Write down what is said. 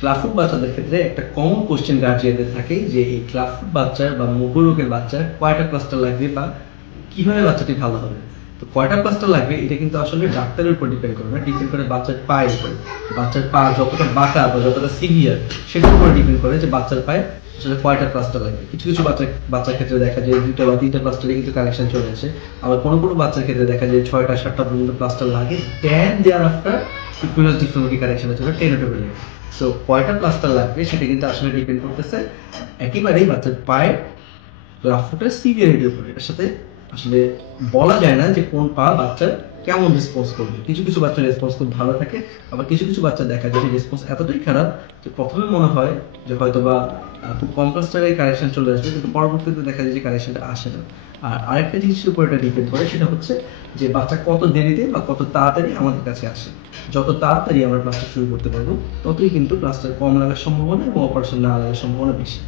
ক্লাফুট বাচ্চাদের ক্ষেত্রে একটা কমন কোশ্চেন গার্জিয়ানদের থাকে যে এই ক্লাফুট বাচ্চার বা মুখো রোগের বাচ্চার কয়টা ক্লাস্টার লাগবে বা কিভাবে বাচ্চাটি ভালো হবে। তো কয়টা ক্লাস্টার লাগবে এটা কিন্তু আসলে ডাক্তারের উপর ডিপেন্ড করে না, ডিপেন্ড করে বাচ্চার পায়ের উপরে। বাচ্চার পা যতটা বাঁকা বা যতটা সিভিয়ার সেটার উপর ডিপেন্ড করে যে বাচ্চার পায়ে আসলে কয়টা ক্লাস্টার লাগবে। কিছু কিছু বাচ্চার ক্ষেত্রে দেখা যায় 2টা বা 3টা ক্লাস্টারে কিন্তু কানেকশন চলে আসে। আবার কোনো কোনো বাচ্চার ক্ষেত্রে দেখা যায় 6টা 7টা পর্যন্ত ক্লাস্টার লাগে, then there after equal deformity connection চলে 10 টা পর্যন্ত। সো কয়টা প্লাস্টার লাগবে সেটা কিন্তু আসলে ডিপেন্ড করতেছে একেবারেই বাচ্চার পায়ে রাফটার সিভিয়ারিটির উপরে। এটার সাথে আসলে বলা যায় না যে কোন পা বাচ্চার কেমন রেসপন্স করবে। কিছু কিছু বাচ্চার রেসপন্স খুব ভালো থাকে, আবার কিছু কিছু বাচ্চা দেখা যায় রেসপন্স এতটাই খারাপ যে প্রথমে মনে হয় যে হয়তো বা খুব কম ক্লাস্টারে কারেকশন চলে আসবে, কিন্তু পরবর্তীতে দেখা যায় যে কারেকশনটা আসে না। আর আরেকটা জিনিসের উপর এটা ডিপেন্ড করে, সেটা হচ্ছে যে বাচ্চা কত দেরিতে বা কত তাড়াতাড়ি আমাদের কাছে আসে। যত তাড়াতাড়ি আমরা ক্লাসটা শুরু করতে পারবো ততই কিন্তু ক্লাসটা কম লাগার সম্ভাবনা এবং অপারেশন না লাগার সম্ভাবনা বেশি।